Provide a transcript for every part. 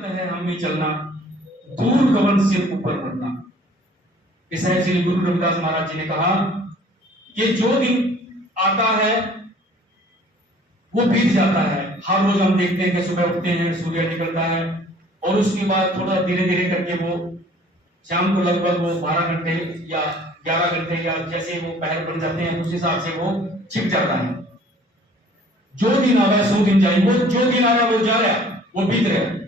चलता है हम भी चलना, दूर कवन सिर ऊपर बढ़ना। इस है श्री गुरु रविदास महाराज जी ने कहा कि जो दिन आता है वो बीत जाता है। हर रोज हम देखते हैं कि सुबह उठते हैं, सूर्य निकलता है और उसके बाद थोड़ा धीरे धीरे करके वो शाम को लगभग वो 12 घंटे या 11 घंटे या जैसे वो पहर बन जाते हैं उस हिसाब से वो छिप जाता है। जो दिन आवे सो दिन जाए, वो जो दिन आ रहा वो जा रहा, वो बीत रहा।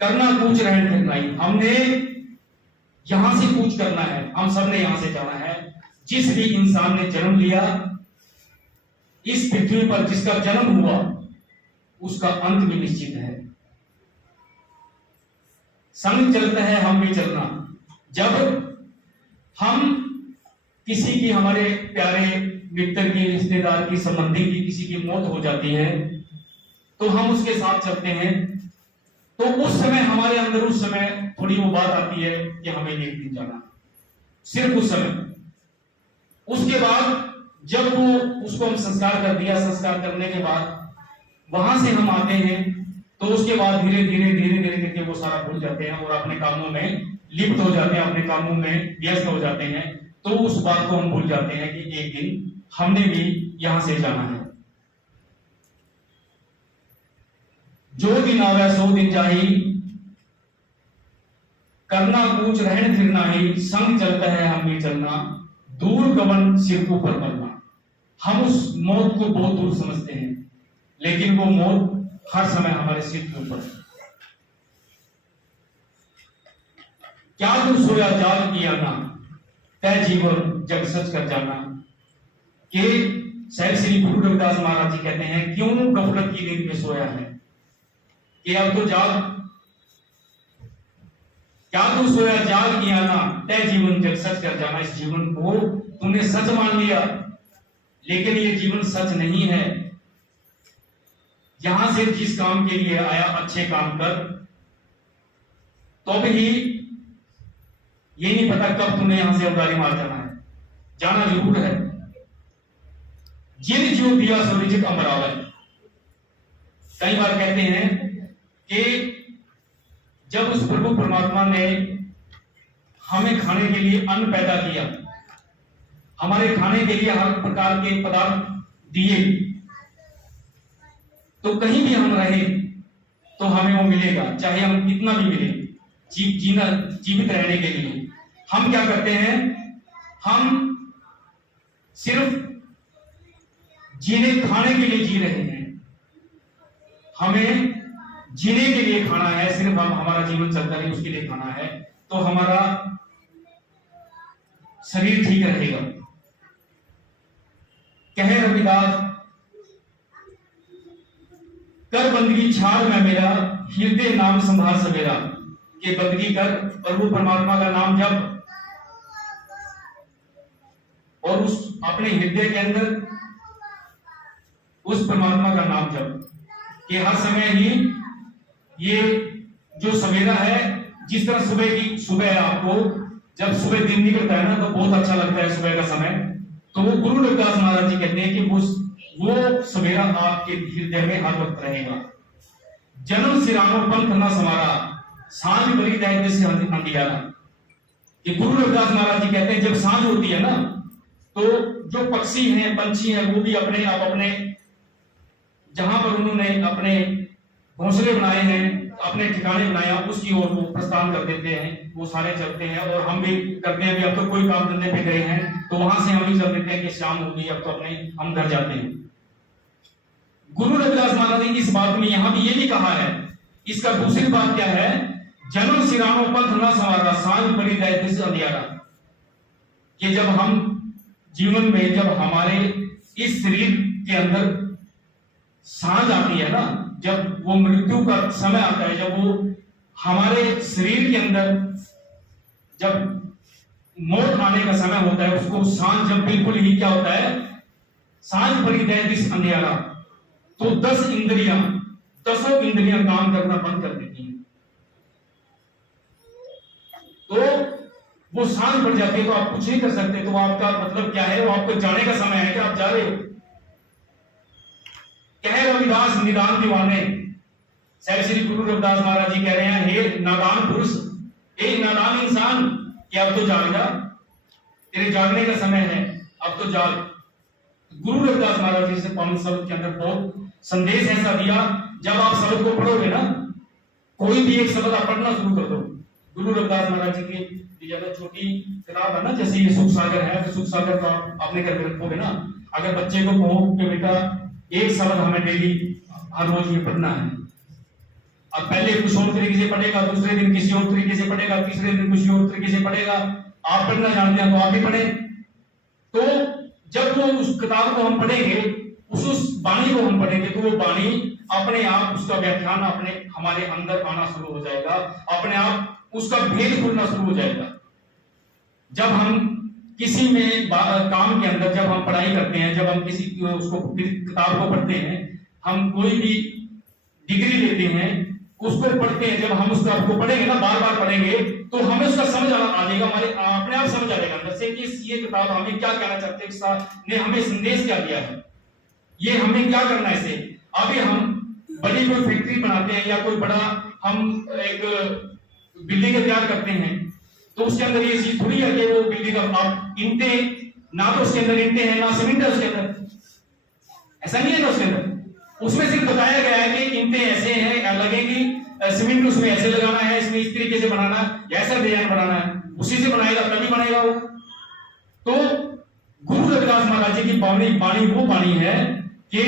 करना कूच रहन फिरना ही, हमने यहां से कूच करना है, हम सबने यहां से जाना है। जिस भी इंसान ने जन्म लिया इस पृथ्वी पर, जिसका जन्म हुआ उसका अंत भी निश्चित है। संग चलता है हम भी चलना। जब हम किसी की, हमारे प्यारे मित्र की, रिश्तेदार की, संबंधी की किसी की मौत हो जाती है तो हम उसके साथ चलते हैं, तो उस समय हमारे अंदर उस समय थोड़ी वो बात आती है कि हमें एक दिन जाना, सिर्फ उस समय। उसके बाद जब वो उसको हम संस्कार कर दिया, संस्कार करने के बाद वहां से हम आते हैं तो उसके बाद धीरे धीरे धीरे धीरे करके वो सारा भूल जाते हैं और अपने कामों में लिप्त हो जाते हैं, अपने कामों में व्यस्त हो जाते हैं। तो उस बात को हम भूल जाते हैं कि एक दिन हमने भी यहां से जाना है। जो दिन आवे सो दिन जाही, करना कूच रहन फिरना ही, संग चलता है हम भी चलना, दूर कवन सिर ऊपर बढ़ना। हम उस मौत को बहुत दूर समझते हैं लेकिन वो मौत हर समय हमारे सिर के ऊपर। क्या तू सोया जाग किया ना, तय जीवन जग सच कर जाना। कि साहिब श्री गुरु रविदास महाराज जी कहते हैं क्यों गफलत की नींद में सोया है, कि अब तो जाग, क्या तू सोया जाग किया ना, तय जीवन जग सच कर जाना। इस जीवन को तूने सच मान लिया लेकिन ये जीवन सच नहीं है। यहां से जिस काम के लिए आया अच्छे काम कर, तो भी ये नहीं पता कब तुम्हें यहां से उगारी मार जाना है। जाना जरूर है। जिन जो दिया सो रिजिक अमरावल। कई बार कहते हैं कि जब उस प्रभु परमात्मा ने हमें खाने के लिए अन्न पैदा किया, हमारे खाने के लिए हर प्रकार के पदार्थ दिए, तो कहीं भी हम रहे तो हमें वो मिलेगा, चाहे हम कितना भी मिले जीवित रहने के लिए। हम क्या करते हैं, हम सिर्फ जीने खाने के लिए जी रहे हैं। हमें जीने के लिए खाना है, सिर्फ हम, हमारा जीवन चलता है उसके लिए खाना है, तो हमारा शरीर ठीक रहेगा। कहे रविदास, कर बंदगी छाड़ में मेरा, हृदय नाम संभाल सवेरा। कि बंदगी कर, प्रभु परमात्मा का नाम जप, और उस अपने हृदय के अंदर उस परमात्मा का नाम जप। कि हर समय ही ये जो सवेरा है, जिस तरह सुबह है, आपको जब सुबह दिन निकलता है ना तो बहुत अच्छा लगता है सुबह का समय। तो वो गुरु रविदास महाराज जी कहते हैं कि वो सवेरा आपके हृदय में हर वक्त रहेगा। जन्म सिरानो पंथ न समारा, सांझ बरी दैत्य से अंधियारा। कि गुरु रविदास महाराज जी कहते हैं जब सांझ होती है ना तो जो पक्षी हैं, पंछी हैं, वो भी अपने आप अपने जहां पर उन्होंने अपने घोंसले बनाए हैं, अपने ठिकाने बनाया, उसकी ओर वो प्रस्थान कर देते हैं। वो सारे चलते हैं और हम भी करते हैं। अब तो कोई काम धंधे पे गए हैं तो वहां से हम भी चल देते हैं कि शाम होगी, अब तो अपने हम घर जाते हैं। गुरु रविदास महाराज ने इस बात में यहां भी ये भी कहा है। इसका दूसरी बात क्या है, जन्म सिरानो पंथ न संवारा, सांझ परी दैत्य से अंधियारा। कि जब हम जीवन में, जब हमारे इस शरीर के अंदर सांझ आती है ना, जब वो मृत्यु का समय आता है, जब वो हमारे शरीर के अंदर जब मौत आने का समय होता है, उसको सांझ जब बिल्कुल ही क्या होता है, सांझ परी दैत्य अंधियारा, तो 10 इंद्रियां, 10 इंद्रियां काम करना बंद कर देती हैं। तो वो सांझ पड़ जाती है तो आप कुछ नहीं कर सकते। तो आपका मतलब क्या है, वो आपको जाने का समय है कि आप जा रहे हो। कह रविदास निदान दीवाने, साहिब श्री गुरु रविदास महाराज जी कह रहे हैं, हे नादान पुरुष, हे नादान इंसान, कि अब तो जाग जा, तेरे जागने का समय है, अब तो जाग। गुरु रविदास महाराज जी से पावन शब्द के अंदर बहुत संदेश ऐसा दिया, जब आप शब्द को पढ़ोगे ना, कोई भी एक शब्द आप पढ़ना शुरू कर दो। गुरु रविदास महाराज जी की ज्यादा छोटी किताब है ना, जैसे ये सुख सागर है, तो सुख सागर का आपने करके रखोगे ना, अगर बच्चे को कहो कि बेटा एक शब्द हमें डेली हर रोज ये पढ़ना है, अब पहले कुछ और तरीके से पढ़ेगा, दूसरे दिन किसी और तरीके से पढ़ेगा, तीसरे दिन किसी और तरीके से पढ़ेगा, आप पढ़ना जानते हैं तो आप भी पढ़े। तो जब वो उस किताब को हम पढ़ेंगे, उस बाणी को हम पढ़ेंगे, तो वो बाणी अपने आप उसका व्याख्यान अपने हमारे अंदर आना शुरू हो जाएगा, अपने आप उसका भेद खुलना शुरू हो जाएगा। जब हम किसी में काम के अंदर जब हम पढ़ाई करते हैं, जब हम किसी उसको किताब को पढ़ते हैं, हम कोई भी डिग्री लेते हैं, उसको पढ़ते हैं, जब हम उसको पढ़ेंगे ना, बार बार पढ़ेंगे, तो हमें उसका समझ आ जाएगा, हमारे अपने आप समझ आ जाएगा अंदर से कि ये किताब हमें क्या कहना चाहते हैं, ने हमें संदेश क्या दिया है, ये हमें क्या करना है इसे। अभी हम बड़ी कोई फैक्ट्री बनाते हैं या कोई बड़ा हम एक बिल्डिंग तैयार करते हैं, तो उसके अंदर ये चीज थोड़ी है कि वो बिल्डिंग आप ईंटें, ना तो उसके अंदर ईंटें हैं ना सीमेंट है उसके अंदर, ऐसा नहीं है ना उसके अंदर। उसमें सिर्फ बताया गया है कि ईंटें ऐसे हैं लगेगी, सीमेंट उसमें ऐसे लगाना है, इसमें इस तरीके से बनाना है, ऐसा डिजाइन बनाना है, उसी से बनाएगा तभी बनेगा वो। तो गुरु रविदास महाराज जी की बाणी वो बाणी है कि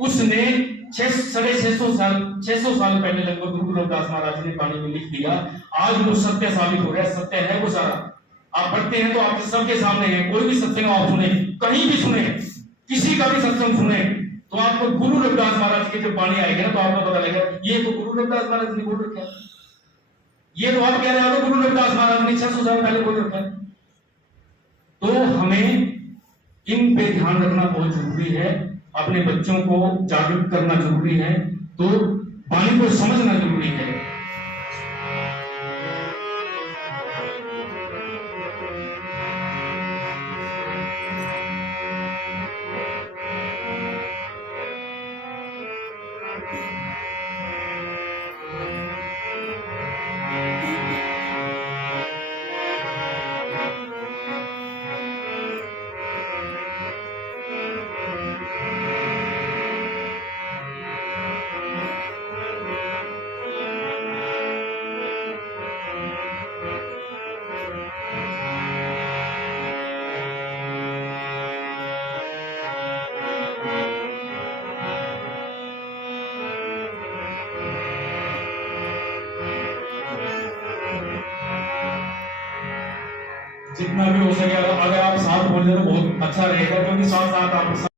उसने 650 साल पहले लगभग गुरु रविदास महाराज जी ने बाणी में लिख दिया। आज वो सत्य साबित हो रहा है, सत्य है वो सारा। आप पढ़ते हैं तो आप सबके सामने है, कोई भी सत्संग आप सुने, कहीं भी सुने, किसी का भी सत्संग सुने, तो आपको गुरु रविदास महाराज की जब बाणी आएगी ना, तो आपको पता लगेगा ये तो गुरु रविदास महाराज ने बोल रखा है, ये तो आप कह रहे हो गुरु रविदास महाराज ने 600 साल पहले बोल रखा है। तो हमें इन पे ध्यान रखना बहुत जरूरी है, अपने बच्चों को जागरूक करना जरूरी है, तो बाणी को समझना जरूरी है। जितना भी हो सके अगर आप साथ बोल रहे तो बहुत अच्छा रहेगा, क्योंकि साथ साथ आप